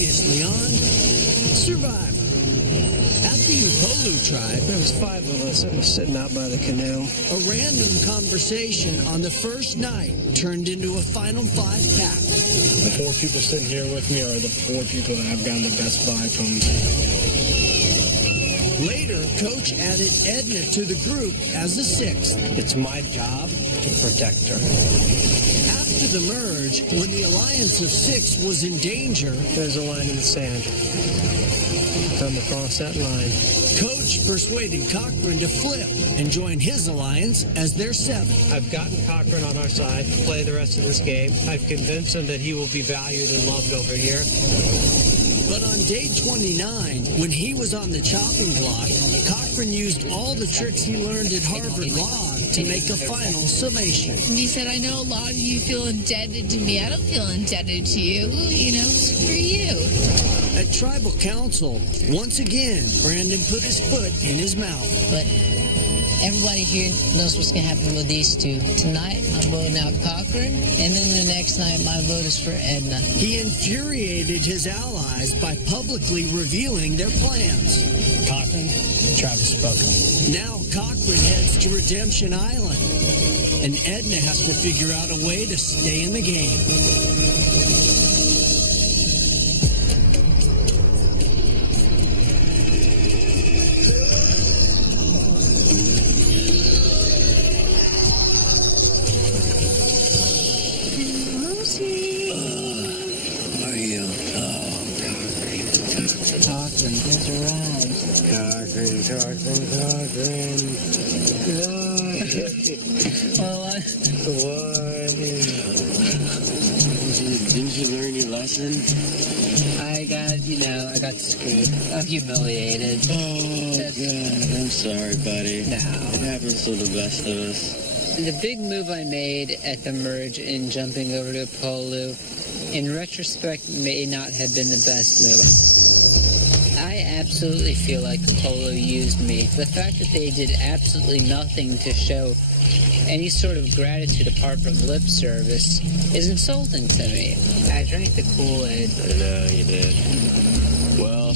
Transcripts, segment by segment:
Previously on Survivor. At the Upolu tribe, there was 5 of us that was sitting out by the canoe. A random conversation on the first night turned into a final 5-pack. The 4 people sitting here with me are the 4 people that I've gotten the best vibe from. Later, Coach added Edna to the group as the 6th. It's my job to protect her. After the merge, when the alliance of 6 was in danger, there's a line in the sand. Come across that line. Coach persuaded Cochran to flip and join his alliance as their 7th. I've gotten Cochran on our side to play the rest of this game. I've convinced him that he will be valued and loved over here. But on day 29, when he was on the chopping block, Cochran used all the tricks he learned at Harvard Law to make a final summation. He said, I know a lot of you feel indebted to me. I don't feel indebted to you. You know, screw you. At Tribal Council, once again, Brandon put his foot in his mouth. But everybody here knows what's going to happen with these 2. Tonight, I'm voting out Cochran, and then the next night, my vote is for Edna. He infuriated his allies by publicly revealing their plans. Cochran, Travis spoken. Now Cochran heads to Redemption Island, and Edna has to figure out a way to stay in the game. Cochran has arrived. Cochran. Well, What? Didn't you learn your lesson? I got screwed. I'm humiliated. Oh, God. I'm sorry, buddy. No. It happens to the best of us. The big move I made at the merge in jumping over to Upolu, in retrospect, may not have been the best move. I absolutely feel like Upolu used me. The fact that they did absolutely nothing to show any sort of gratitude apart from lip service is insulting to me. I drank the Kool-Aid. I know you did. Well,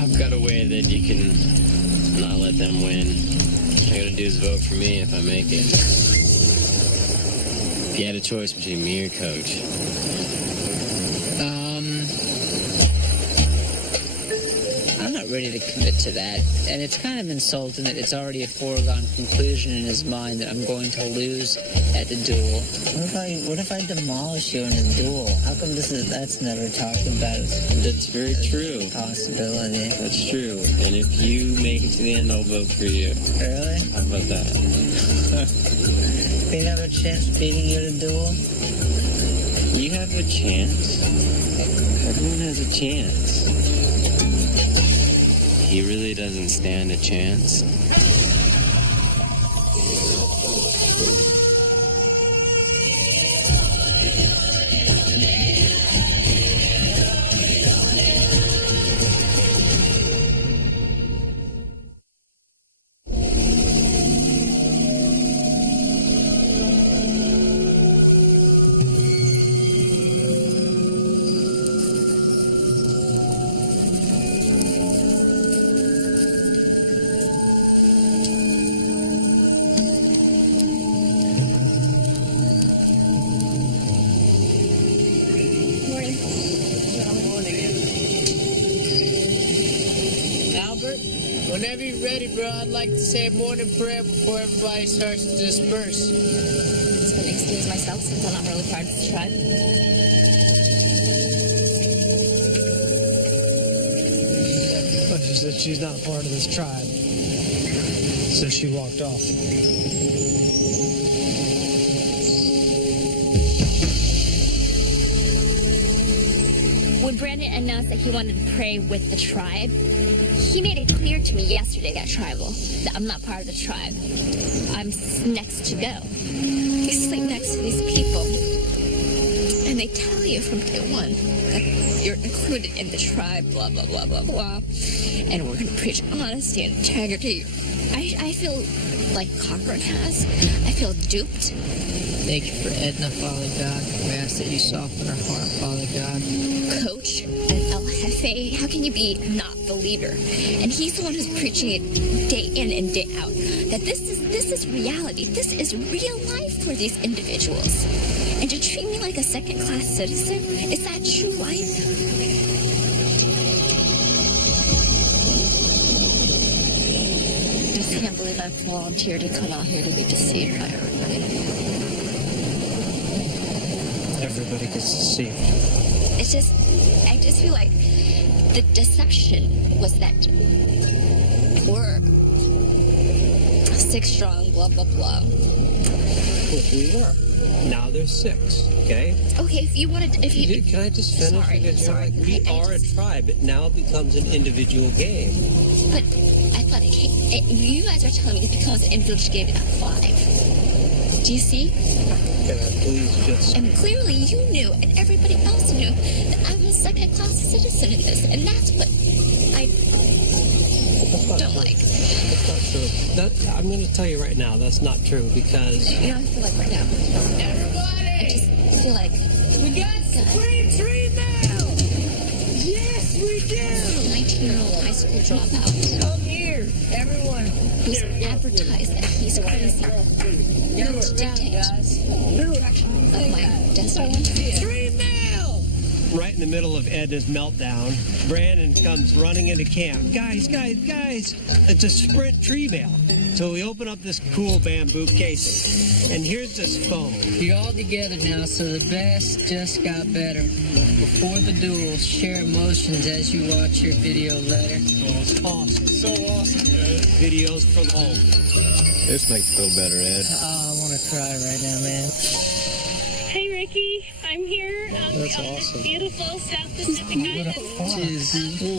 I've got a way that you can not let them win. All you gotta do is vote for me if I make it. If you had a choice between me or Coach. I'm not ready to commit to that, and it's kind of insulting that it's already a foregone conclusion in his mind that I'm going to lose at the duel. What if I demolish you in a duel? How come that's never talked about? That's very true. Possibility. That's true. And if you make it to the end, I'll vote for you. Really? How about that? Do you have a chance of beating you in a duel? You have a chance. Everyone has a chance. He really doesn't stand a chance. Whenever you're ready, bro, I'd like to say a morning prayer before everybody starts to disperse. I'm going to excuse myself since I'm not really part of the tribe. But she said she's not part of this tribe. So she walked off. When Brandon announced that he wanted to pray with the tribe, he made it clear to me yesterday that I'm not part of the tribe. I'm next to go. You sleep next to these people, and they tell you from day one that you're included in the tribe, blah, blah, blah, blah, blah. And we're going to preach honesty and integrity. I feel like Cochran has. I feel duped. Thank you for Edna, Father God. We ask that you soften her heart, Father God. Coach and El Jefe Faye, how can you be not the leader? And he's the one who's preaching it day in and day out. That this is reality. This is real life for these individuals. And to treat me like a second-class citizen, is that true life? I just can't believe I volunteered to come out here to be deceived by everybody. Everybody gets deceived. I just feel like the deception was that we're 6 strong, blah, blah, blah. Which we were. Now there's 6, okay? Okay, if you wanted, Can I just finish? Sorry, Because sorry. we are a tribe. It now becomes an individual game. But I thought you guys are telling me it becomes an individual game at 5. Do you see? Can I please just... And clearly you knew, and everybody else knew, that I'm a second-class citizen in this, and that's what I don't like. That's not true. I'm going to tell you right now, that's not true, because... You know, I feel like right now. I Everybody! just feel like We got Supreme Tree now! Yes, we do! 19-year-old high school dropout Come here, everyone. who's advertised that he's crazy. No to dictate the direction of my destiny. Tree Mail! Right in the middle of Edna's meltdown, Brandon comes running into camp. Guys, it's a sprint tree bale. So we open up this cool bamboo casing, and here's this foam. You're all together now, so the best just got better. Before the duel, share emotions as you watch your video letter. Oh, it's awesome. So awesome, man. Videos from home. This makes me feel better, Ed. Oh, I want to cry right now, man. Hey Ricky, I'm here on this beautiful South Pacific Island.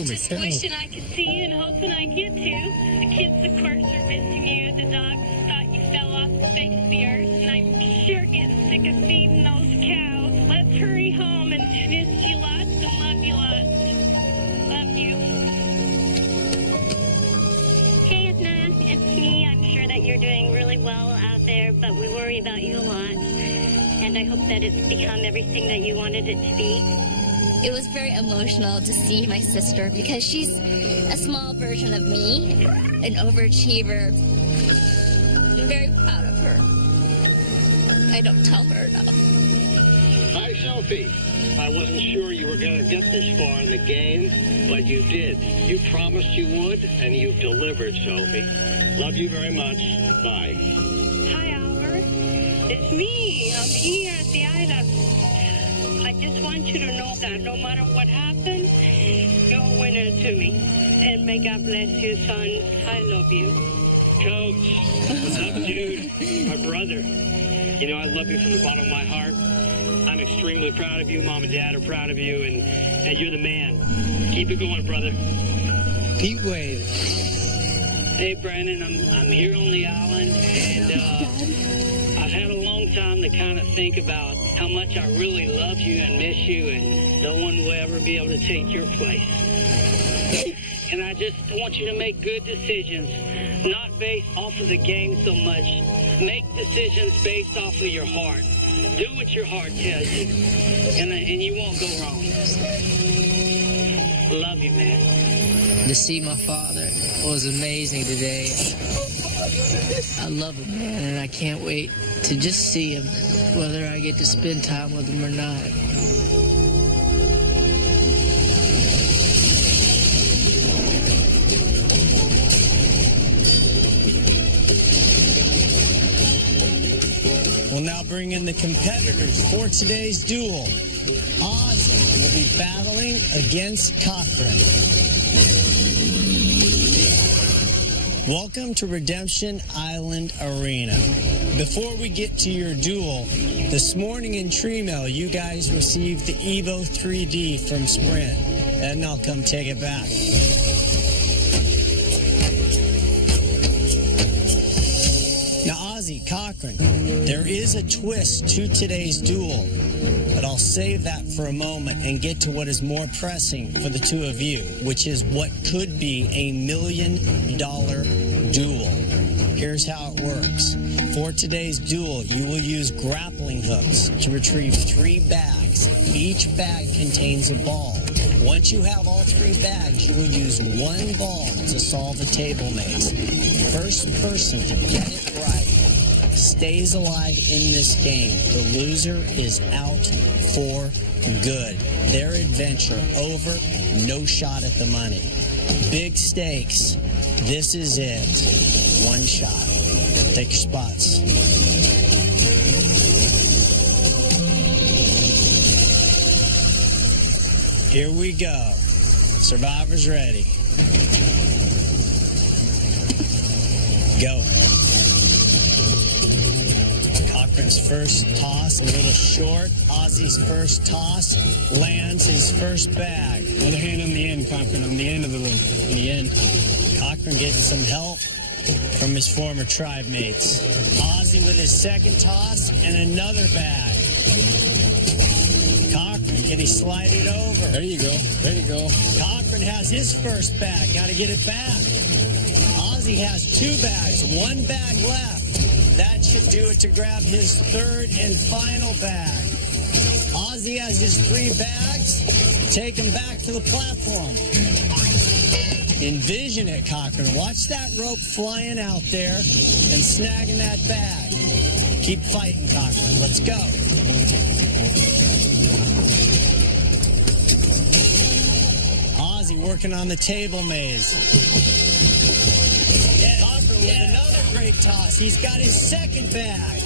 Just wishing I could see you and hoping I get to. The kids, of course, are missing you. The dogs thought you fell off the face of the earth, and I'm sure getting sick of feeding those cows. Let's hurry home and miss you lots and love you lots. Love you. Hey Edna, it's me. I'm sure that you're doing really well out there, but we worry about you a lot. And I hope that it's become everything that you wanted it to be. It was very emotional to see my sister because she's a small version of me, an overachiever. I'm very proud of her. I don't tell her enough. Hi, Sophie. I wasn't sure you were going to get this far in the game, but you did. You promised you would, and you've delivered, Sophie. Love you very much. Bye. Hi, Albert. It's me. I'm here at the island. I just want you to know that no matter what happens, you're a winner to me. And may God bless you, son. I love you. Coach, what's up, dude? My brother. You know, I love you from the bottom of my heart. I'm extremely proud of you. Mom and Dad are proud of you, and you're the man. Keep it going, brother. Heat wave. Hey, Brandon, I'm here on the island, and I've had a long time to kind of think about how much I really love you and miss you, and no one will ever be able to take your place. And I just want you to make good decisions, not based off of the game so much. Make decisions based off of your heart. Do what your heart tells you, and you won't go wrong. Love you, man. To see my father was amazing today. I love him, man, and I can't wait to just see him, whether I get to spend time with him or not. We'll now bring in the competitors for today's duel. Ozzy will be battling against Cochran. Welcome to Redemption Island Arena. Before we get to your duel, this morning in Tree Mail, you guys received the Evo 3D from Sprint. And I'll come take it back. Now, Ozzy, Cochran, there is a twist to today's duel, but I'll save that for a moment and get to what is more pressing for the two of you, which is what could be $1 million duel. Here's how it works. For today's duel, you will use grappling hooks to retrieve 3 bags. Each bag contains a ball. Once you have all 3 bags, you will use 1 ball to solve a table maze. First person to get it right stays alive in this game. The loser is out for good. Their adventure over, no shot at the money. Big stakes. This is it. 1 shot. Take your spots. Here we go. Survivor's ready. Go. Cochran's first toss, a little short. Ozzy's first toss lands his first bag. Another hand on the end, Cochran, on the end of the rope. On the end. Cochran getting some help from his former tribe mates. Ozzy with his second toss and another bag. Cochran, can he slide it over? There you go. There you go. Cochran has his first bag. Got to get it back. Ozzy has 2 bags, 1 bag left. That should do it to grab his third and final bag. Ozzy has his 3 bags. Take him back to the platform. Envision it, Cochran. Watch that rope flying out there and snagging that bag. Keep fighting, Cochran. Let's go. Ozzy working on the table maze. Cochran with another great toss. He's got his second bag.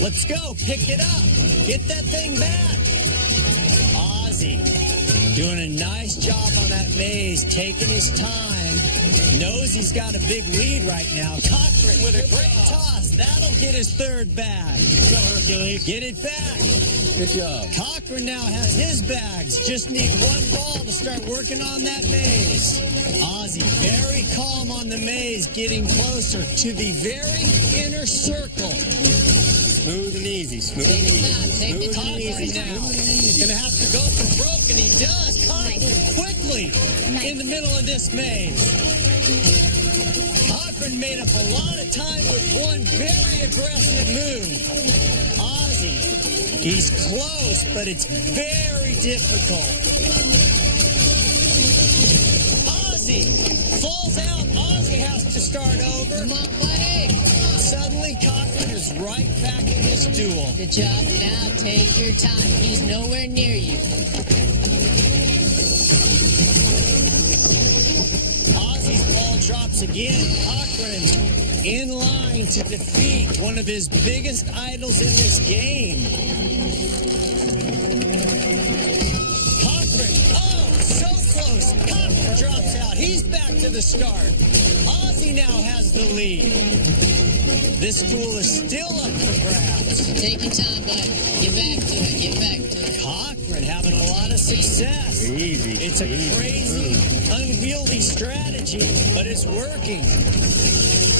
Let's go. Pick it up. Get that thing back. Ozzy doing a nice job on that maze, taking his time. Knows he's got a big lead right now. Cochran with a great toss. That'll get his third bag. Go, Hercules. Get it back. Good job. Cochran now has his bags. Just need 1 ball to start working on that maze. Ozzy very calm on the maze, getting closer to the very inner circle. Smooth and easy. Smooth and easy. Smooth and easy. Now. Gonna have to go for broke, and he does. Cochran quickly in the middle of this maze. Cochran made up a lot of time with 1 very aggressive move. Ozzy, he's close, but it's very difficult. Ozzy falls out. Ozzy has to start over. Come on, buddy. Suddenly, Cochran is right back in this duel. Good job. Now take your time. He's nowhere near you. Ozzy's ball drops again. Cochran in line to defeat one of his biggest idols in this game. Cochran, oh, so close. Cochran drops out. He's back to the start. Ozzy now has the lead. This duel is still up for grabs. Take your time, bud. Get back to it. Get back to it. Cochran having a lot of success. Easy. It's a crazy, unwieldy strategy, but it's working.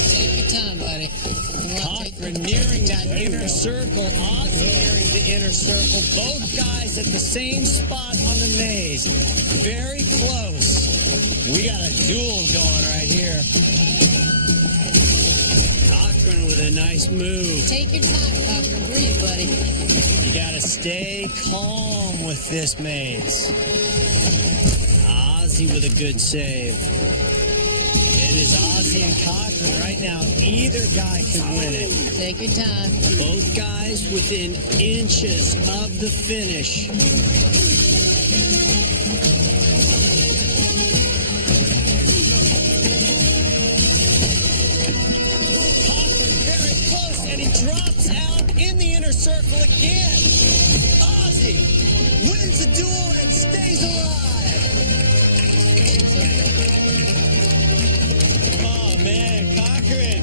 Take your time, buddy. Cochran nearing that inner circle. Ozzy nearing the inner circle. Both guys at the same spot on the maze. Very close. We got a duel going right here. Cochran with a nice move. Take your time, Cochran. Breathe, buddy. You got to stay calm with this maze. Ozzy with a good save. It is Ozzy and Cochran right now. Either guy could win it. Take your time. Both guys within inches of the finish. Cochran very close, and he drops out in the inner circle again. Ozzy wins the duel and stays alive. Oh man, Cochran.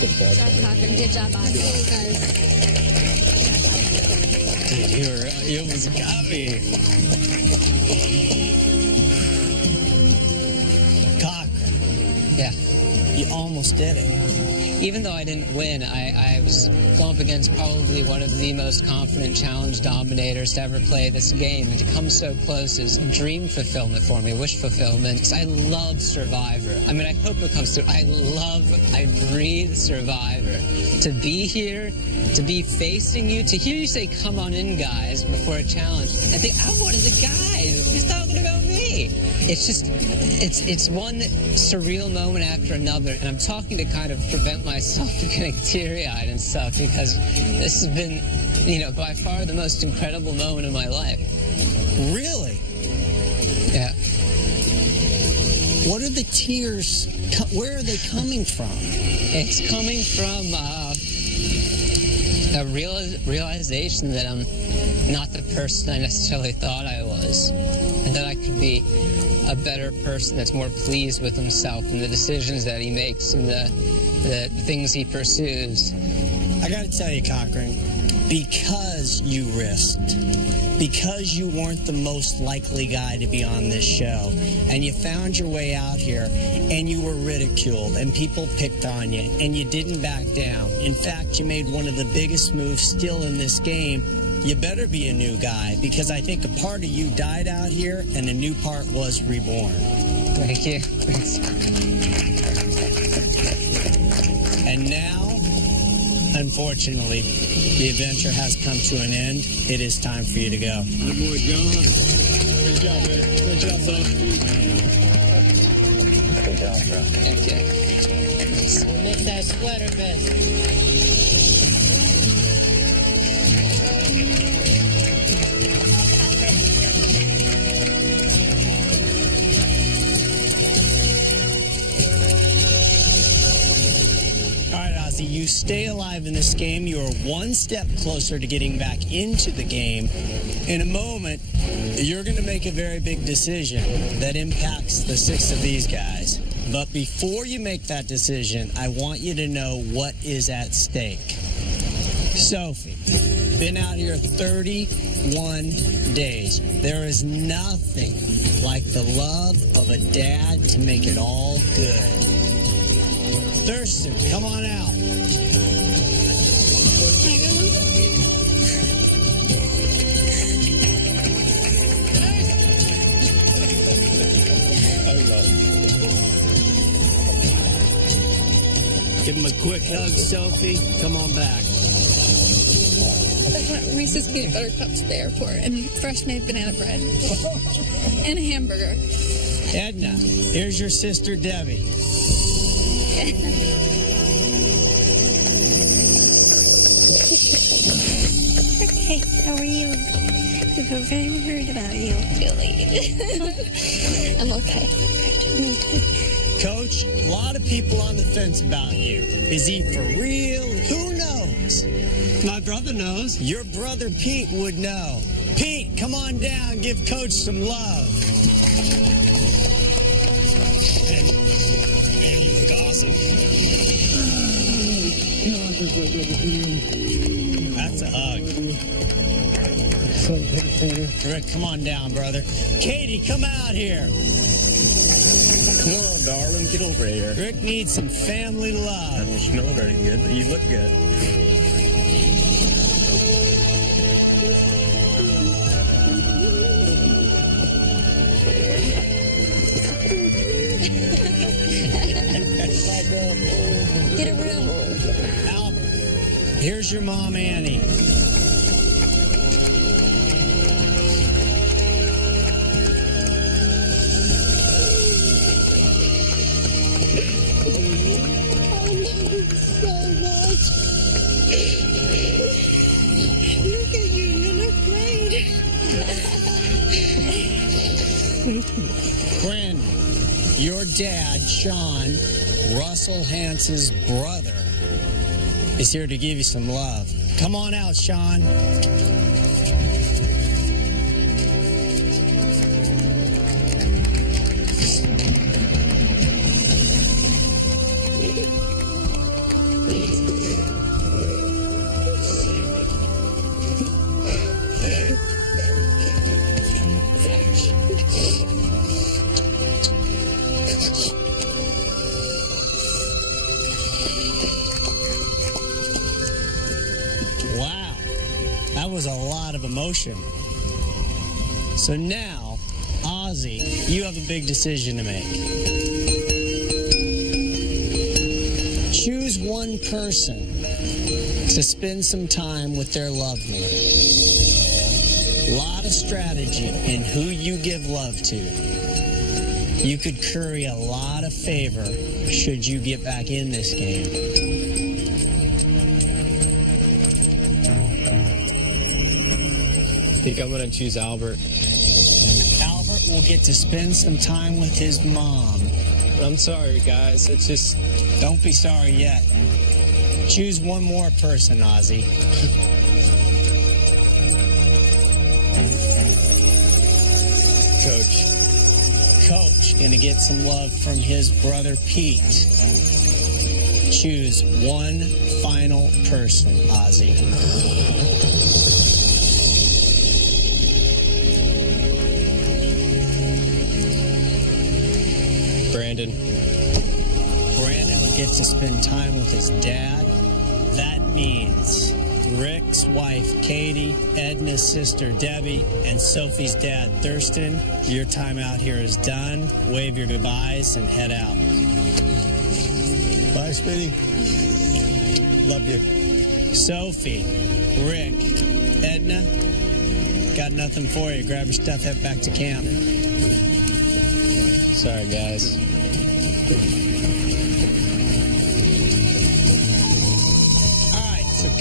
Good job, Cochran. Good job, Ozzy. Dude, you almost got me. Cochran, Yeah. you almost did it. Even though I didn't win, I was going up against probably one of the most confident challenge dominators to ever play this game. And to come so close is dream fulfillment for me, wish fulfillment. 'Cause I love Survivor. I mean, I hope it comes through. I breathe Survivor. To be here to be facing you, to hear you say, "Come on in, guys," before a challenge, I think, I'm one of the guys. He's talking about me. It's just, it's one surreal moment after another, and I'm talking to kind of prevent myself from getting teary-eyed and stuff, because this has been, by far the most incredible moment of my life. Really? Yeah. What are the tears? Where are they coming from? It's coming from a realization that I'm not the person I necessarily thought I was, and that I could be a better person that's more pleased with himself and the decisions that he makes and the things he pursues. I gotta tell you, Cochran, because you risked, because you weren't the most likely guy to be on this show, and you found your way out here, and you were ridiculed, and people picked on you, and you didn't back down. In fact, you made one of the biggest moves still in this game. You better be a new guy, because I think a part of you died out here, and a new part was reborn. Thank you. Thanks. And now, unfortunately, the adventure has come to an end. It is time for you to go. My boy John. Good job, man. Good job, son. Good job, bro. Thank you. We'll make that sweater vest. You stay alive in this game. You are one step closer to getting back into the game. In a moment, you're going to make a very big decision that impacts the 6 of these guys. But before you make that decision, I want you to know what is at stake. Sophie, been out here 31 days. There is nothing like the love of a dad to make it all good. Thurston, come on out. Give him a quick hug, Sophie. Come on back. I got Reese's peanut butter cups at the airport and fresh made banana bread and a hamburger. Edna, here's your sister Debbie. Hey, how are you? I feel very worried about you. Really? I'm okay. Me too. Coach, a lot of people on the fence about you. Is he for real? Who knows? My brother knows. Your brother Pete would know. Pete, come on down. Give Coach some love. And you look awesome. That's a hug. Rick, come on down, brother. Katie, come out here. Come on, darling, get over here. Rick needs some family I love. don't smell very good, but you look good. Get a room. Albert, here's your mom, Annie. Brandon, your dad, Sean, Russell Hance's brother, is here to give you some love. Come on out, Sean. Wow, that was a lot of emotion. So now, Ozzy, you have a big decision to make. Choose one person to spend some time with their loved one. A lot of strategy in who you give love to. You could curry a lot of favor should you get back in this game. I think I'm going to choose Albert. Albert will get to spend some time with his mom. I'm sorry, guys. It's just... Don't be sorry yet. Choose one more person, Ozzy. Coach gonna get some love from his brother Pete. Choose one final person, Ozzy. Brandon. Brandon will get to spend time with his dad. That means Rick's wife, Katie, Edna's sister, Debbie, and Sophie's dad, Thurston. Your time out here is done. Wave your goodbyes and head out. Bye, sweetie. Love you. Sophie, Rick, Edna, got nothing for you. Grab your stuff, head back to camp. Sorry, guys.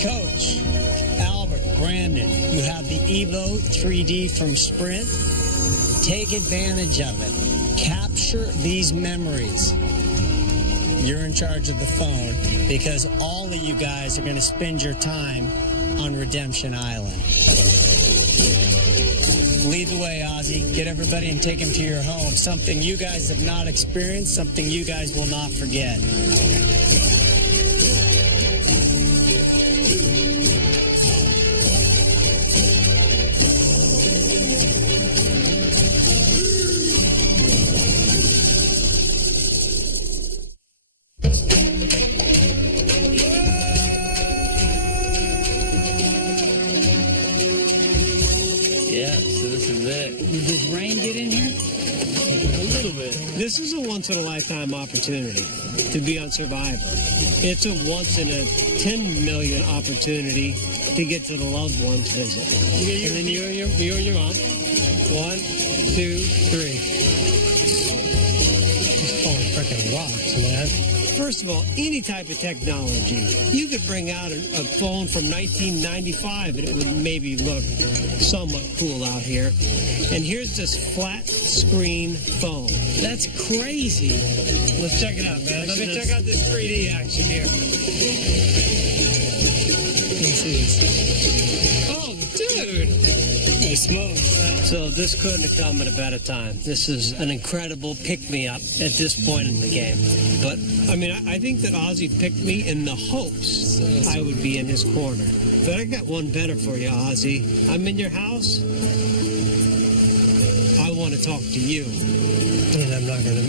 Coach, Albert, Brandon, you have the Evo 3D from Sprint. Take advantage of it. Capture these memories. You're in charge of the phone because all of you guys are going to spend your time on Redemption Island. Lead the way, Ozzy. Get everybody and take them to your home. Something you guys have not experienced, something you guys will not forget. This is a once-in-a-lifetime opportunity to be on Survivor. It's a once-in-a-10 million opportunity to get to the loved one's visit. And then you and your mom. 1, 2, 3. Just pulling freaking rocks, man. First of all, any type of technology, you could bring out a phone from 1995 and it would maybe look somewhat cool out here. And here's this flat screen phone. That's crazy. Let's check it out, man. Let me check out this 3D action here. Oh, dude. Nice smoke. So this couldn't have come at a better time. This is an incredible pick-me-up at this point in the game. But, I mean, I think that Ozzy picked me in the hopes I would be in his corner. But I got one better for you, Ozzy. I'm in your house. I want to talk to you. And I'm not gonna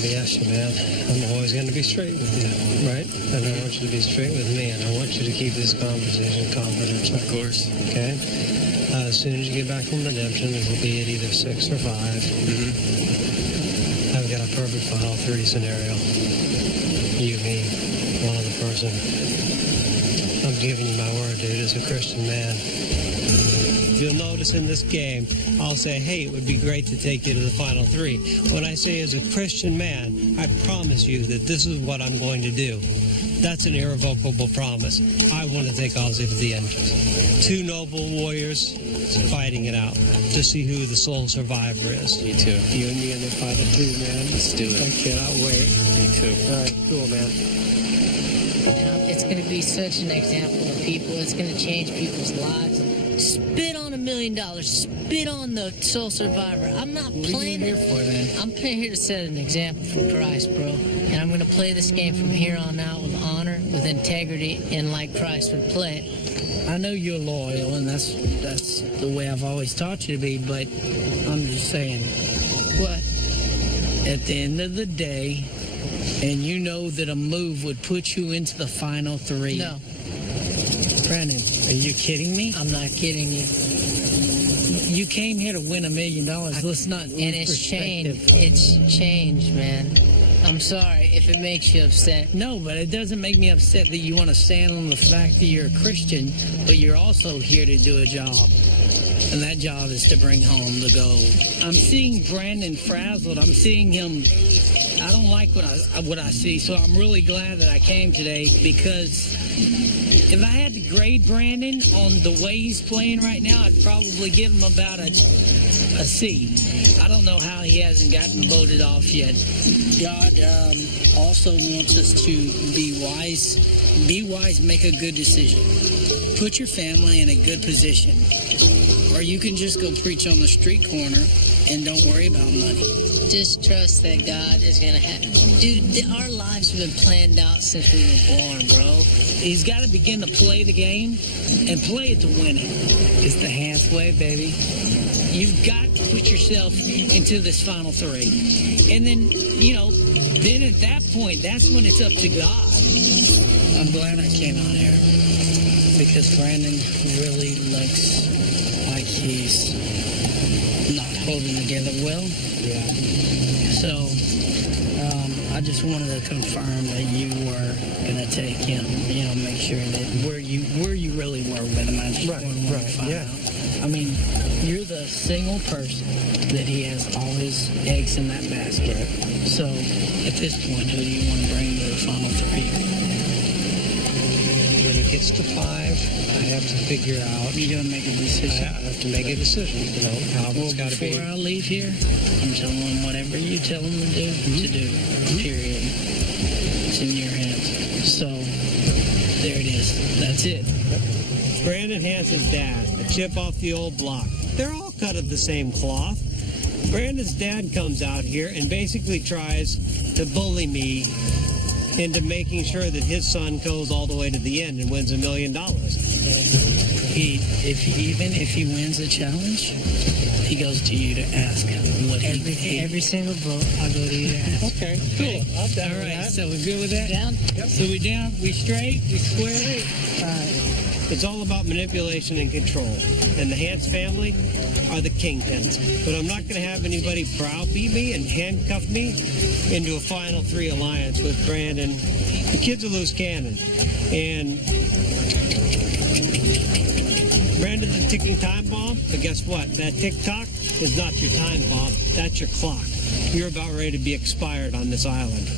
BS you, man. I'm always gonna be straight with you, right? And I want you to be straight with me, and I want you to keep this conversation confidential. Of course. Okay? As soon as you get back from Redemption, it will be at either 6 or 5. Mm-hmm. I've got a perfect Final 3 scenario. You, me, one other person. I'm giving you my word, dude, as a Christian man. If you'll notice in this game, I'll say, hey, it would be great to take you to the Final 3. When I say as a Christian man, I promise you that this is what I'm going to do. That's an irrevocable promise. I want to take Ozzy to the end. 2 noble warriors fighting it out to see who the sole survivor is. Me too. You and me in the Final 3, man. Let's do it. I cannot wait. Me too. All right, cool, man. It's going to be such an example of people. It's going to change people's lives. Spit on $1 million. Spit on the sole survivor. I'm not playing here for, man. I'm playing here to set an example for Christ, bro. And I'm going to play this game from here on out with honor, with integrity, and like Christ would play it. I know you're loyal, and that's the way I've always taught you to be, but I'm just saying. What? At the end of the day, and you know that a move would put you into the Final 3. No. Brandon, are you kidding me? I'm not kidding you. You came here to win $1 million. Let's not lose And it's perspective. changed. It's changed, man. I'm sorry if it makes you upset. No, but it doesn't make me upset that you want to stand on the fact that you're a Christian, but you're also here to do a job. And that job is to bring home the gold. I'm seeing Brandon frazzled. I'm seeing him. I don't like what I see, so I'm really glad that I came today, because if I had to grade Brandon on the way he's playing right now, I'd probably give him about a C. I don't know how he hasn't gotten voted off yet. God also wants us to be wise. Be wise, make a good decision. Put your family in a good position. Or you can just go preach on the street corner and don't worry about money. Just trust that God is going to have... Dude, our lives have been planned out since we were born, bro. He's got to begin to play the game and play it to win it. It's the Hans way, baby. You've got to put yourself into this final three. And then, then at that point, that's when it's up to God. I'm glad I came on here, because Brandon really looks like he's not holding together well. Yeah. So, I just wanted to confirm that you were going to take him, make sure that where you really were with him. I just wanted to find out. I mean, you're the single person that he has all his eggs in that basket. Right. So, at this point, who do you want to bring to the final three? When it gets to 5, I have to figure out. You're going to make a decision? I have to make a decision, how it's got to be. Before I leave here, I'm telling him whatever you tell him to do, to do. Period. It's in your hands. So, there it is. That's it. Brandon Hanson's dad, a chip off the old block. They're all cut of the same cloth. Brandon's dad comes out here and basically tries to bully me into making sure that his son goes all the way to the end and wins $1 million. Even if he wins a challenge, he goes to you to ask him what Every single vote, I'll go to you to ask. Okay, cool. All right, so we're good with that? Down? Yep. So we down? We straight? We square? All right. It's all about manipulation and control. And the Hans family are the kingpins. But I'm not going to have anybody browbeat me and handcuff me into a final 3 alliance with Brandon. The kid's a loose cannon. And Brandon's a ticking time bomb. But guess what? That tick-tock is not your time bomb. That's your clock. You're about ready to be expired on this island.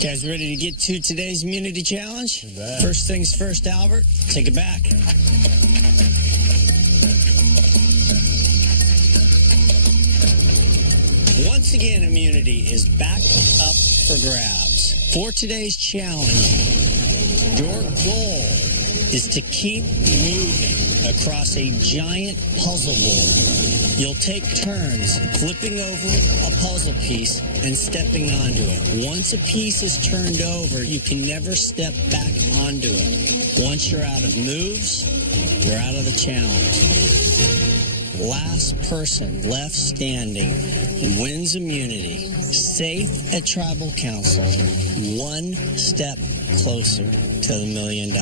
Guys ready to get to today's immunity challenge? First things first, Albert, take it back. Once again, immunity is back up for grabs. For today's challenge, your goal is to keep moving across a giant puzzle board. You'll take turns flipping over a puzzle piece and stepping onto it. Once a piece is turned over, you can never step back onto it. Once you're out of moves, you're out of the challenge. Last person left standing wins immunity. Safe at Tribal Council, one step closer to the $1 million.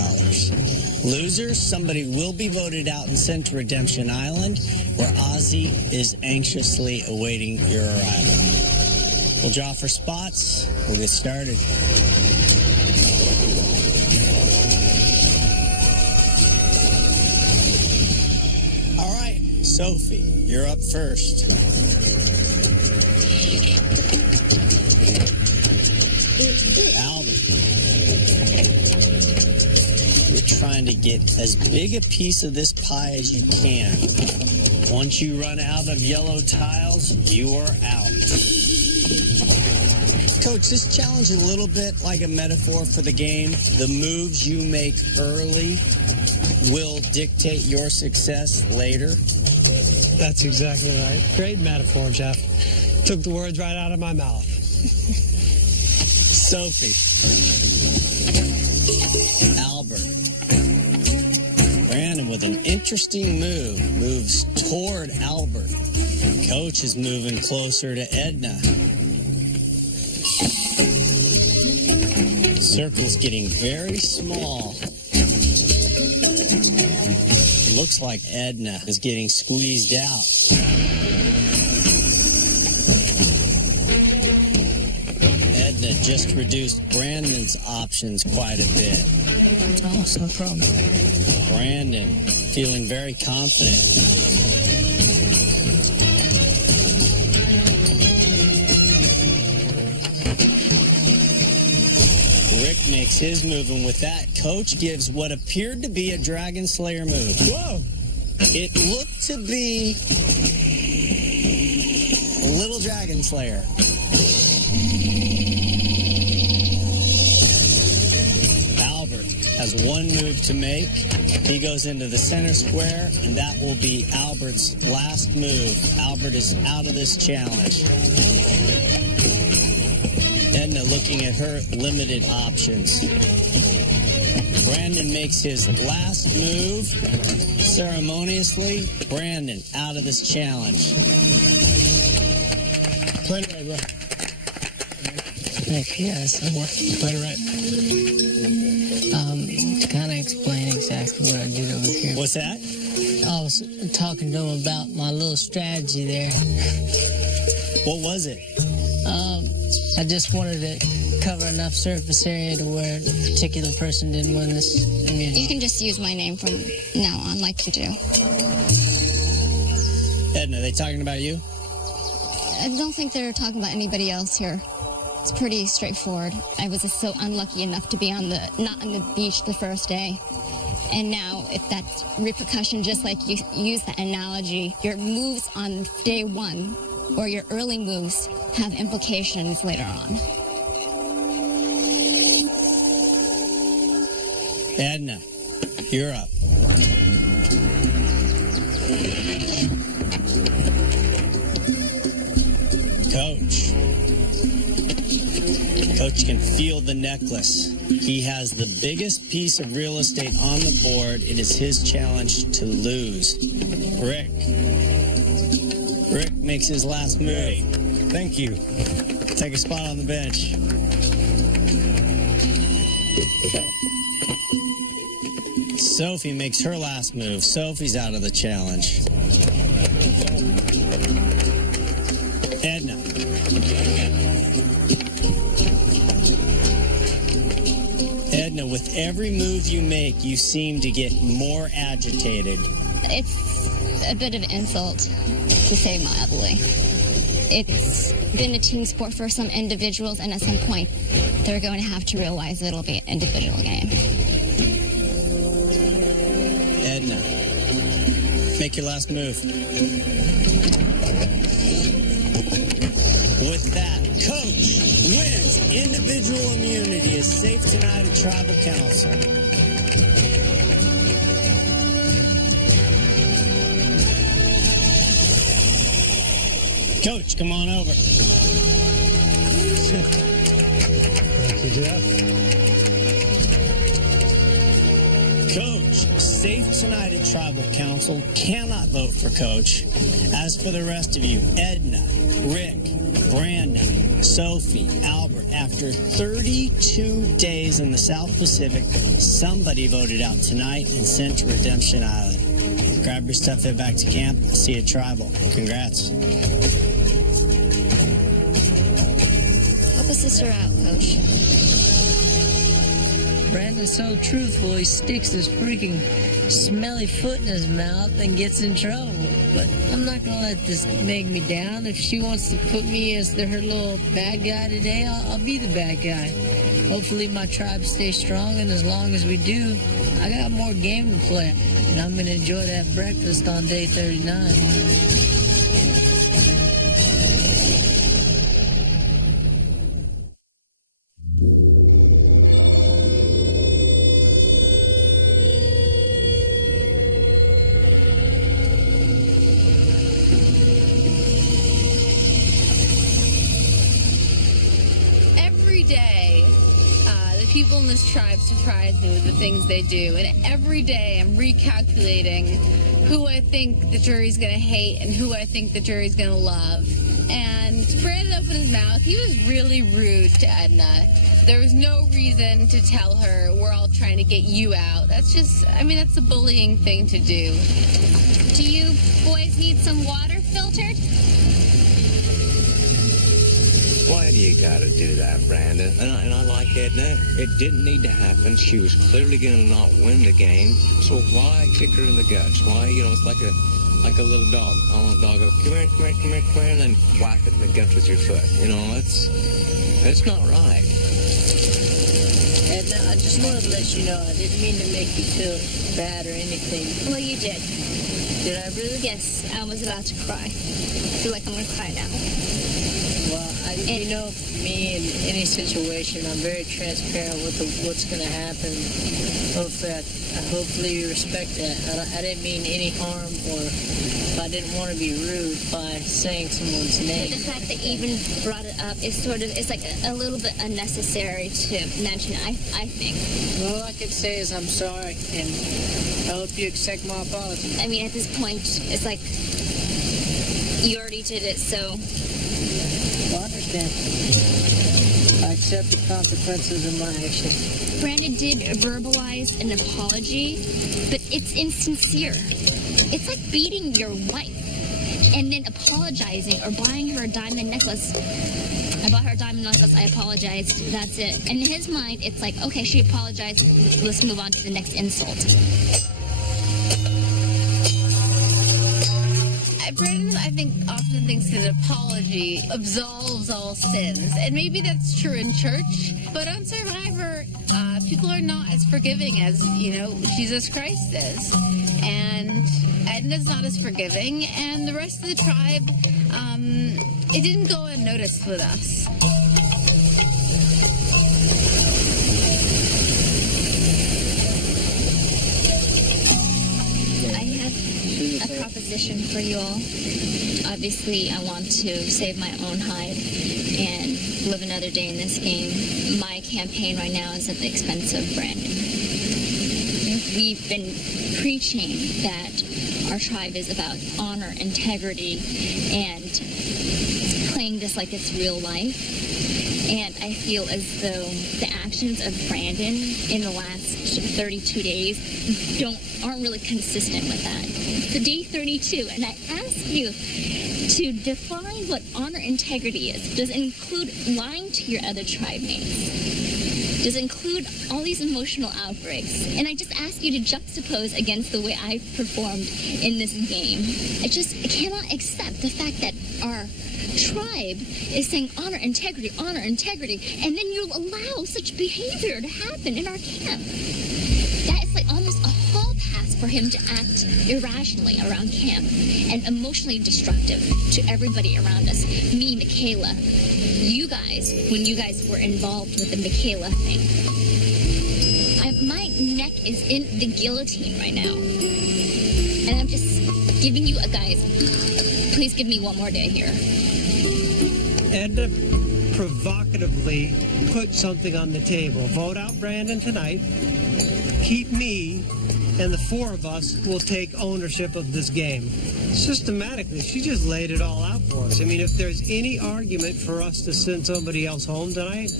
Losers, somebody will be voted out and sent to Redemption Island, where Ozzy is anxiously awaiting your arrival. We'll draw for spots. We'll get started. All right, Sophie, you're up first. Albert, you're trying to get as big a piece of this pie as you can. Once you run out of yellow tiles, you are out. Coach, this challenge is a little bit like a metaphor for the game. The moves you make early will dictate your success later. That's exactly right. Great metaphor, Jeff. Took the words right out of my mouth. Sophie. Albert. Brandon with an interesting move. Moves toward Albert. Coach is moving closer to Edna. Circle's getting very small. Looks like Edna is getting squeezed out. Edna just reduced Brandon's options quite a bit. Oh, it's no problem. Brandon feeling very confident. Rick makes his move, and with that, Coach gives what appeared to be a Dragon Slayer move. Whoa! It looked to be a little Dragon Slayer. Albert has one move to make. He goes into the center square, and that will be Albert's last move. Albert is out of this challenge. Edna looking at her limited options. Brandon makes his last move. Ceremoniously, Brandon out of this challenge. Play it right, bro. Heck yes, I work. Play it right. To kind of explain exactly what I did over here. What's that? I was talking to him about my little strategy there. What was it? I just wanted to cover enough surface area to where a particular person didn't win this immunity. You can just use my name from now on, like you do. Edna, are they talking about you? I don't think they're talking about anybody else here. It's pretty straightforward. I was just so unlucky enough to be not on the beach the first day. And now, if that's repercussion, just like you use that analogy, your moves on day one or your early moves have implications later on. Edna, you're up. Coach. Coach can feel the necklace. He has the biggest piece of real estate on the board. It is his challenge to lose. Rick. Rick makes his last move. Thank you. Take a spot on the bench. Sophie makes her last move. Sophie's out of the challenge. Edna. Edna, with every move you make, you seem to get more agitated. It's a bit of an insult, to say mildly. It's been a team sport for some individuals, and at some point, they're going to have to realize it'll be an individual game. Edna, make your last move. With that, Coach wins individual immunity. Is safe tonight at Tribal Council. Coach, come on over. Thank you, Jeff. Coach, safe tonight at Tribal Council. Cannot vote for Coach. As for the rest of you, Edna, Rick, Brandon, Sophie, Albert, after 32 days in the South Pacific, somebody voted out tonight and sent to Redemption Island. Grab your stuff, head back to camp. See you at Tribal. Congrats. Help a sister out, Coach. Brandon's so truthful, he sticks his freaking smelly foot in his mouth and gets in trouble. But I'm not gonna let this make me down. If she wants to put me as her little bad guy today, I'll be the bad guy. Hopefully my tribe stays strong, and as long as we do, I got more game to play. And I'm gonna enjoy that breakfast on day 39. the people in this tribe surprise me with the things they do. And every day I'm recalculating who I think the jury's going to hate and who I think the jury's going to love. And Brandon opened his mouth. He was really rude to Edna. There was no reason to tell her, we're all trying to get you out. That's just, I mean, that's a bullying thing to do. Do you boys need some water filtered? Why do you gotta do that, Brandon? And I like Edna. It didn't need to happen. She was clearly gonna not win the game. So why kick her in the guts? Why, it's like a little dog. I want a dog to come here, come here, come here, come here, and then whack it in the guts with your foot. That's not right. Edna, I just wanted to let you know I didn't mean to make you feel bad or anything. Well, you did. Did I really? Yes, I was about to cry. I feel like I'm going to cry now. Well, me in any situation, I'm very transparent with what's going to happen. Hopefully you respect that. I didn't mean any harm, or I didn't want to be rude by saying someone's name. The fact that you even brought it up is it's like a little bit unnecessary to mention, I think. All I can say is I'm sorry, and I hope you accept my apology. I mean, at this point, it's like you already did it, so... Well, I understand. I accept the consequences of my actions. Brandon did verbalize an apology, but it's insincere. It's like beating your wife and then apologizing or buying her a diamond necklace. I bought her a diamond necklace, I apologized, that's it. And in his mind, it's like, okay, she apologized, let's move on to the next insult. Brandon, I think, often thinks an apology absolves all sins. And maybe that's true in church. But on Survivor, people are not as forgiving as, Jesus Christ is. And Edna's not as forgiving. And the rest of the tribe, it didn't go unnoticed with us. A proposition for you all. Obviously, I want to save my own hide and live another day in this game. My campaign right now is at the expense of Brandon. We've been preaching that our tribe is about honor, integrity, and playing this like it's real life. And I feel as though the actions of Brandon in the last 32 days aren't really consistent with that. It's day 32, and I ask you to define what honor integrity is. Does it include lying to your other tribe mates? Does it include all these emotional outbreaks? And I just ask you to juxtapose against the way I performed in this game. I cannot accept the fact that our tribe is saying honor integrity, and then you allow such behavior to happen in our camp. That is like almost a hall pass for him to act irrationally around camp and emotionally destructive to everybody around us. Me, Michaela, you guys, when you guys were involved with the Michaela thing. My neck is in the guillotine right now. And I'm just giving you please give me one more day here. Edna provocatively put something on the table. Vote out Brandon tonight. Keep me, and the four of us will take ownership of this game. Systematically, she just laid it all out for us. I mean, if there's any argument for us to send somebody else home tonight,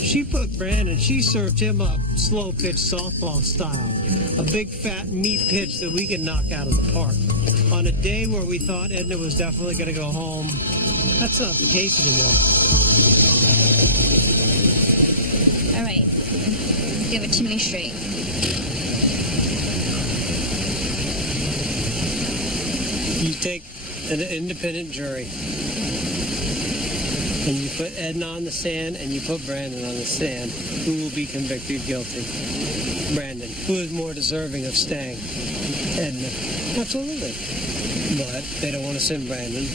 she put Brandon, she served him up slow pitch softball style. A big fat meat pitch that we can knock out of the park. On a day where we thought Edna was definitely going to go home, that's not the case anymore. All right, give it to me straight. You take an independent jury, and you put Edna on the stand, and you put Brandon on the stand. Who will be convicted guilty? Brandon. Who is more deserving of staying? Edna. Absolutely. But they don't want to send Brandon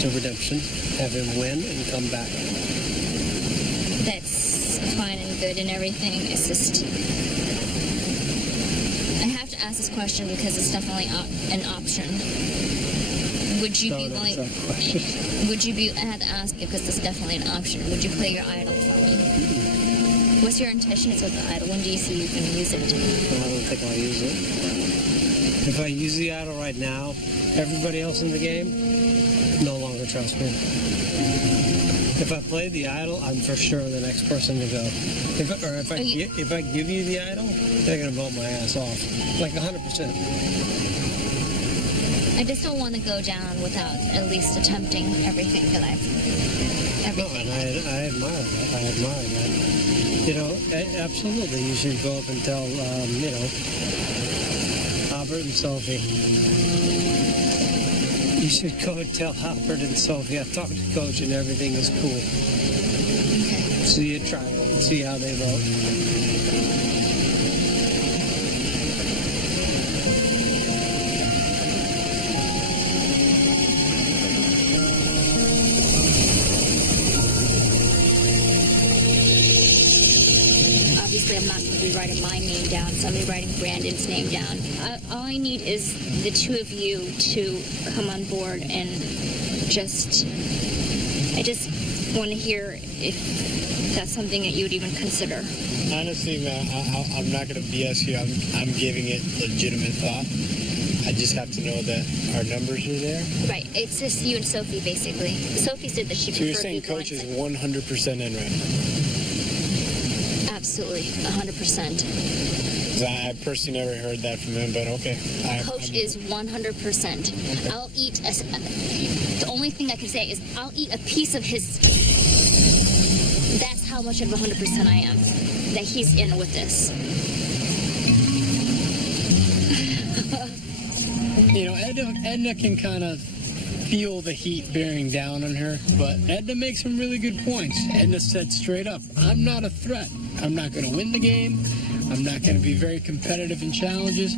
to redemption, have him win and come back. That's fine and good and everything. It's just, I have to ask this question because it's definitely an option. Would you be willing? I have to ask you because it's definitely an option. Would you play your idol for me? What's your intentions with the idol? When do you see you can use it? I don't think I'll use it. If I use the idol right now, everybody else in the game no longer trusts me. If I play the idol, I'm for sure the next person to go. If I give you the idol, they're gonna vote my ass off, like 100%. I just don't want to go down without at least attempting everything that No, and I admire that. I admire that. You know, absolutely. You should go up and tell, Albert and Sophie. You should go and tell Albert and Sophie I talked to Coach and everything is cool. Okay. See you try it and see how they vote. Obviously, I'm not going to be writing my name down, so I'm going to be writing Brandon's name down. All I need is the two of you to come on board and I just want to hear if that's something that you would even consider. Honestly, man, I'm not going to BS you. I'm giving it legitimate thought. I just have to know that our numbers are there. Right. It's just you and Sophie, basically. Sophie said that she So you're preferred saying people Coach is on 100% in right now? Absolutely, 100%. 'Cause I personally never heard that from him, but okay. Coach is 100%. I'll eat the only thing I can say is I'll eat a piece of his. That's how much of 100% I am that he's in with this. You know, Edna can kind of feel the heat bearing down on her, but Edna makes some really good points. Edna said straight up, I'm not a threat. I'm not going to win the game. I'm not going to be very competitive in challenges.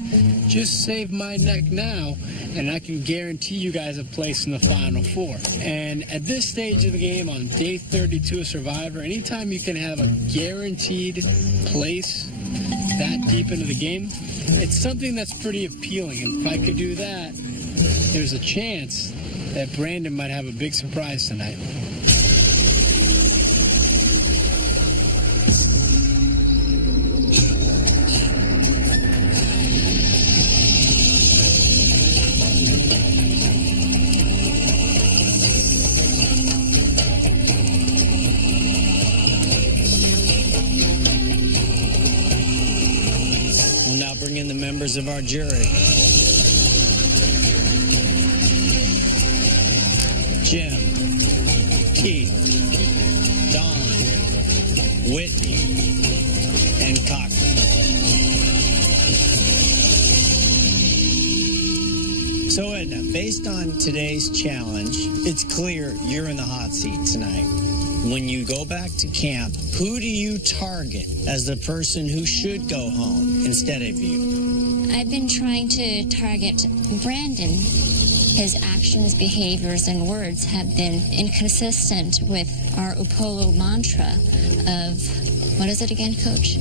Just save my neck now, and I can guarantee you guys a place in the Final Four. And at this stage of the game, on day 32 of Survivor, anytime you can have a guaranteed place that deep into the game, it's something that's pretty appealing. And if I could do that, there's a chance that Brandon might have a big surprise tonight. We'll now bring in the members of our jury. Jim, Keith, Don, Whitney, and Cochran. So Edna, based on today's challenge, it's clear you're in the hot seat tonight. When you go back to camp, who do you target as the person who should go home instead of you? I've been trying to target Brandon. His actions, behaviors, and words have been inconsistent with our Upolu mantra of, what is it again, Coach?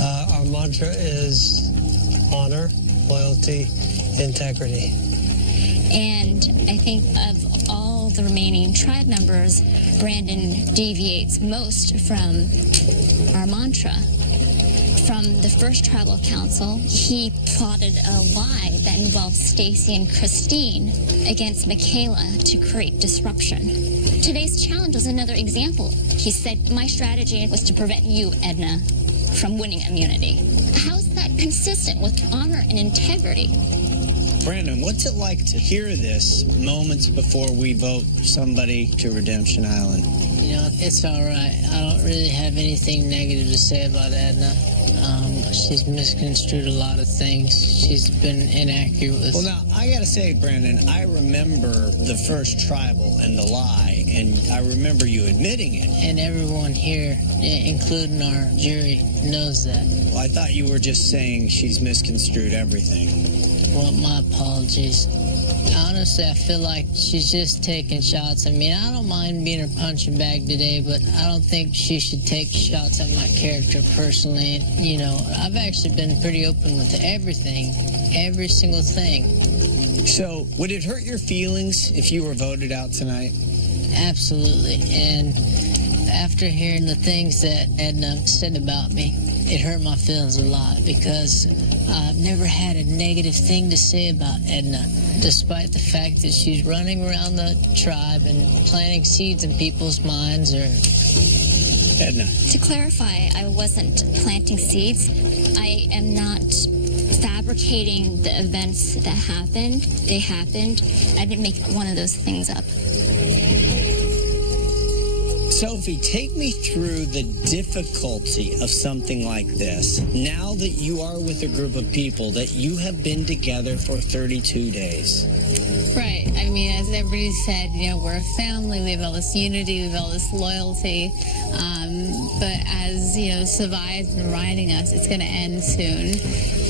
Our mantra is honor, loyalty, integrity. And I think of all the remaining tribe members, Brandon deviates most from our mantra. From the first tribal council, he plotted a lie that involved Stacy and Christine against Michaela to create disruption. Today's challenge was another example. He said, my strategy was to prevent you, Edna, from winning immunity. How's that consistent with honor and integrity? Brandon, what's it like to hear this moments before we vote somebody to Redemption Island? You know, it's all right. I don't really have anything negative to say about Edna. She's misconstrued a lot of things. She's been inaccurate with... Well, now, I gotta say, Brandon, I remember the first tribal and the lie, and I remember you admitting it. And everyone here, including our jury, knows that. Well, I thought you were just saying she's misconstrued everything. Well, my apologies. Honestly, I feel like she's just taking shots. I mean, I don't mind being her punching bag today, but I don't think she should take shots at my character personally. You know, I've actually been pretty open with everything, every single thing. So, would it hurt your feelings if you were voted out tonight? Absolutely. And After hearing the things that Edna said about me, it hurt my feelings a lot because I've never had a negative thing to say about Edna, despite the fact that she's running around the tribe and planting seeds in people's minds. Or Edna. To clarify, I wasn't planting seeds. I am not fabricating the events that happened. They happened. I didn't make one of those things up. Sophie, take me through the difficulty of something like this. Now that you are with a group of people that you have been together for 32 days. Right. I mean, as everybody said, you know, we're a family. We have all this unity. We have all this loyalty. But as, you know, Savai's been riding us, it's going to end soon.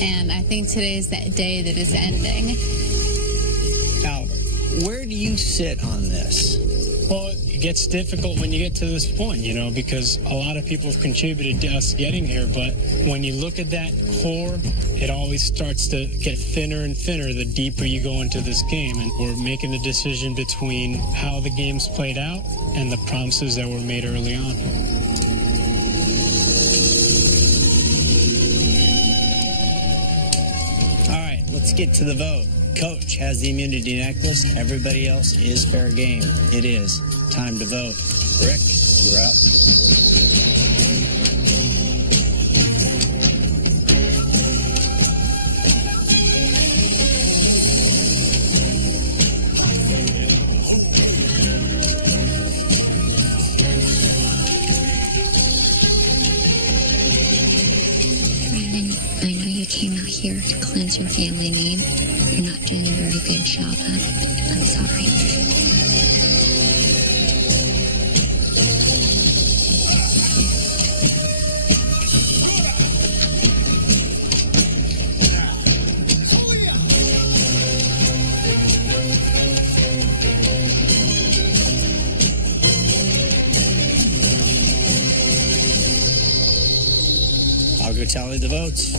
And I think today is that day that it's ending. Albert, where do you sit on this? Well, it gets difficult when you get to this point, you know, because a lot of people have contributed to us getting here. But when you look at that core, it always starts to get thinner and thinner the deeper you go into this game. And we're making the decision between how the game's played out and the promises that were made early on. All right, let's get to the vote. Coach has the immunity necklace. Everybody else is fair game. It is time to vote. Rick, you're up. Brandon, I know you came out here to cleanse your family name. You're not doing a very good job at it. I'm sorry. I'll go tally the votes.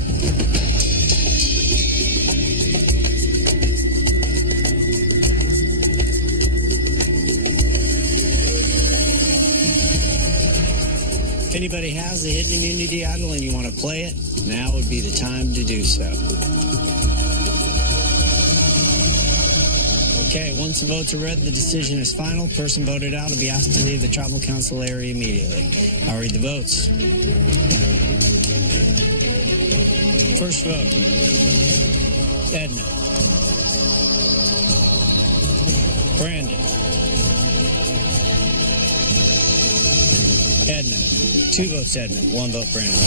If anybody has a hidden immunity idol and you want to play it, now would be the time to do so. Okay, once the votes are read, the decision is final. Person voted out will be asked to leave the tribal council area immediately. I'll read the votes. First vote, Edna. Brandon. Edna. 2 votes Edna, 1 vote Brandon.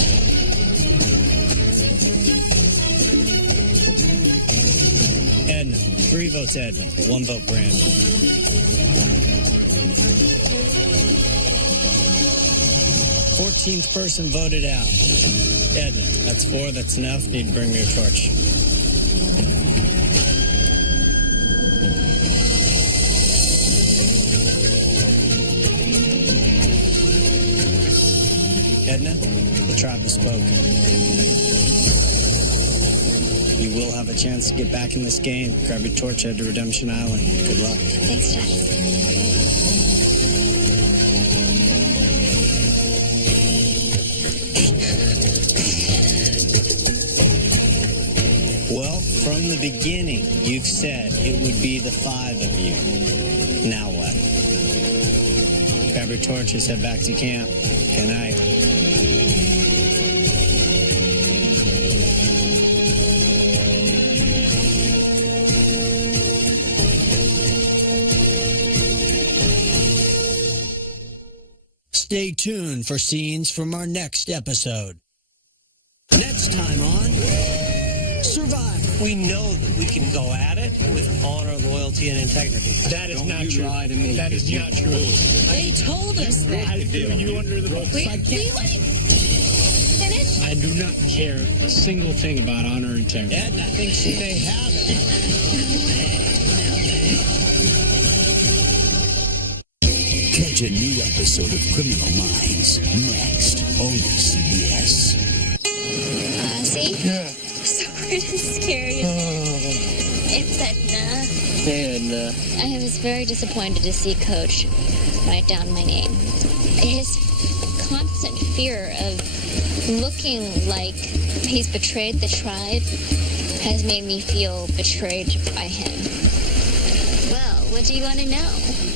Edna. 3 votes Edna, 1 vote Brandon. Fourteenth person voted out. Edna. That's 4. That's enough. Need to bring me a torch. Edna, the tribe has spoken. You will have a chance to get back in this game. Grab your torch, head to Redemption Island. Good luck. Thanks, Dad. Well, from the beginning, you've said it would be the 5 of you. Now what? Grab your torches, head back to camp. Good night. Stay tuned for scenes from our next episode. Next time on Survivor. We know that we can go at it with honor, loyalty, and integrity. That is not true. Lie to me. That is not true. They told us that. I threw you under the bus. Wait, finish? I do not care a single thing about honor and integrity. Edna thinks she may have it. Catch a new episode of Criminal Minds next, only CBS. See? Yeah. Sorry to scare you. It's Edna. Hey, Edna. I was very disappointed to see Coach write down my name. His constant fear of looking like he's betrayed the tribe has made me feel betrayed by him. Well, what do you want to know?